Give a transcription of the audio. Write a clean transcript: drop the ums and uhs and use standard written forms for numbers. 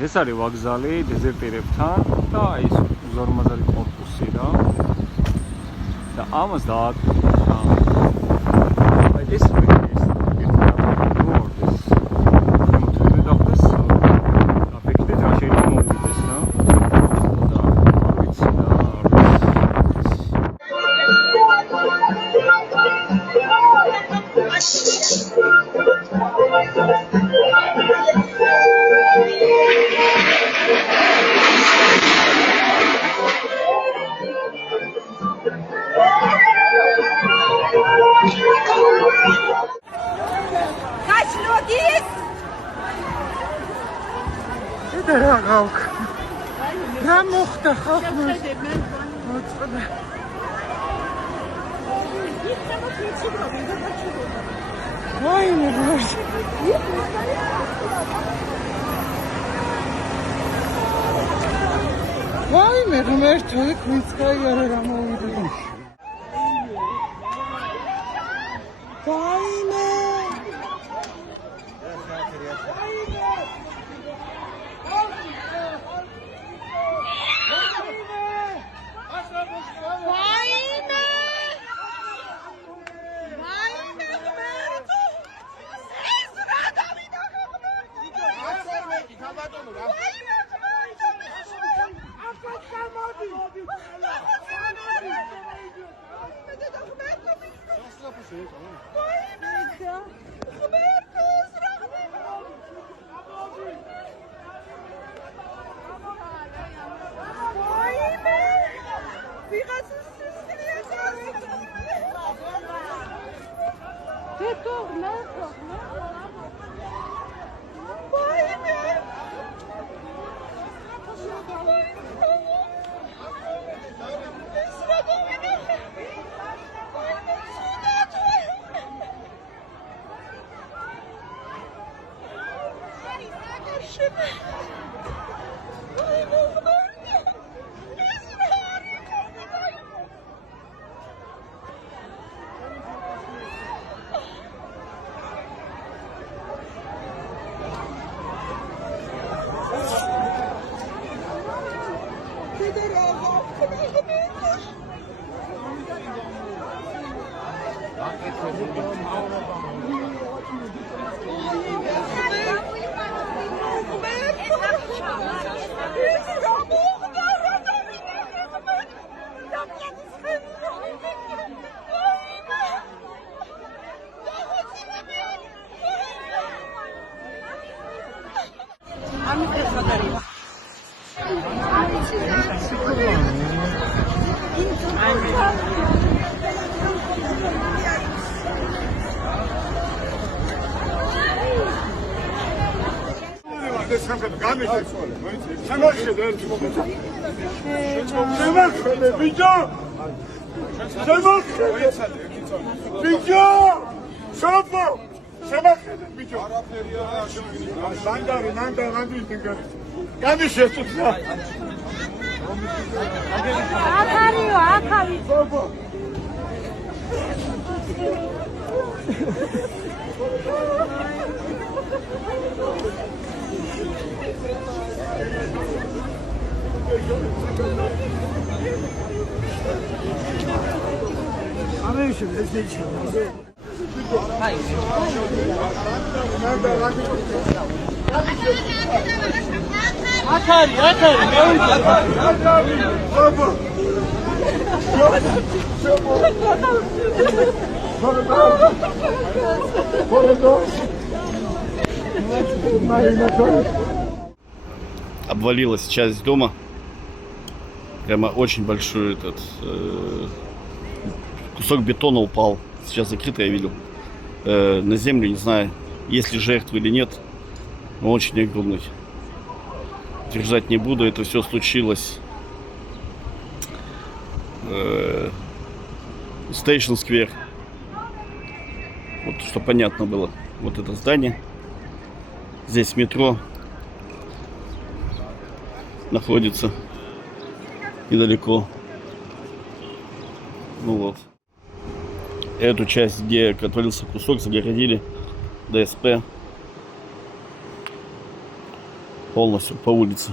ეს არის ვокზალი დეზერტირებთან და ის უზარმაზარი კორპუსი რა. და ამას დაატყდა. აი ეს обвалилась часть дома, прямо очень большой кусок бетона упал, сейчас закрыто, я видел, на землю, не знаю, есть ли жертвы или нет, но очень огромный. Утверждать не буду, это все случилось Station Square, вот что понятно было, вот это здание, здесь метро находится недалеко. Ну вот. Эту часть, где отвалился кусок, загородили ДСП. полностью по улице.